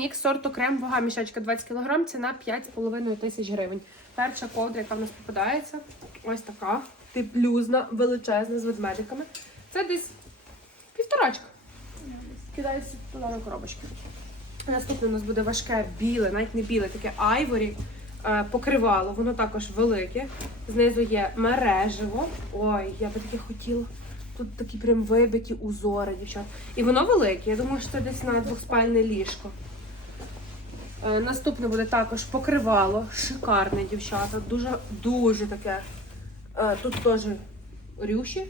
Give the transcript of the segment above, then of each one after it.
мікс сорту крем, вага мішечка 20 кг, ціна 5,5 тисяч гривень. Перша ковдра, яка в нас попадається, ось така. Типлюзна, величезна з ведмедиками. Це десь півторачка. Кидається туди на коробочки. Наступне у нас буде важке біле, навіть не біле, таке айворі. е, Покривало, воно також велике. Знизу є мережево. Ой, я би таке хотіла. Тут такі прям вибиті узори, дівчат. І воно велике. Я думаю, що це десь на двохспальне ліжко. Е, Наступне буде також покривало. Шикарне, дівчата. Дуже, дуже таке. Е, Тут теж рюші.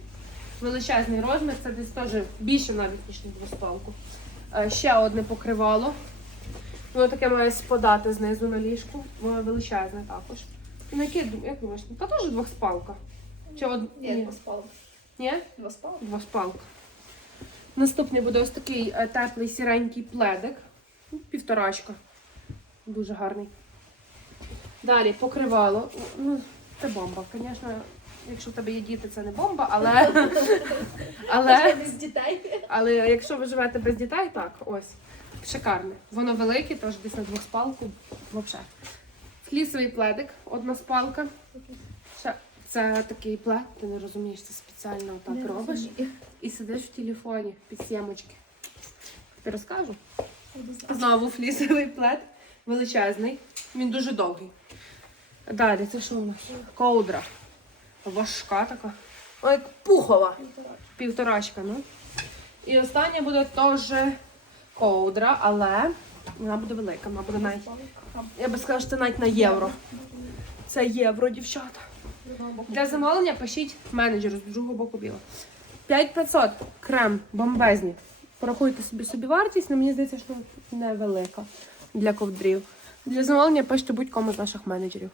Величезний розмір, це десь теж більше навіть, ніж на двоспалку. Е, Ще одне покривало. Воно таке має спадати знизу на ліжку. Воно величезне також. На яке, як думаєш? Та теж двохспалка. Чи од... Ні? Ні? Два спала. Двоспалка. Наступний буде ось такий теплий сіренький пледик. Півторачка. Дуже гарний. Далі покривало. Ну, це бомба. Звісно, якщо в тебе є діти, це не бомба, але, але, Без дітей. але якщо ви живете без дітей, так, ось. Шикарне. Воно велике, теж десь на двохспалку. Взагалі. Флісовий пледик, одна спалка. Ще це такий плед, ти не розумієш, це спеціально так робиш. І сидиш в телефоні під сімочки. Ти розкажу? Знову флісовий плед, величезний. Він дуже довгий. Далі, це що у нас? Ковдра. Важка така. Ой, як пухова. Півторачка, ну. І остання буде теж ковдра, але вона буде велика, вона буде навіть. Я би сказала, що це навіть на євро. Це євро, дівчата. Для замовлення пишіть менеджеру з другого боку біла. 5500 крем бомбезні. Порахуйте собі собі вартість, але мені здається, що невелика для ковдрів. Для замовлення пишіть будь-кому з наших менеджерів.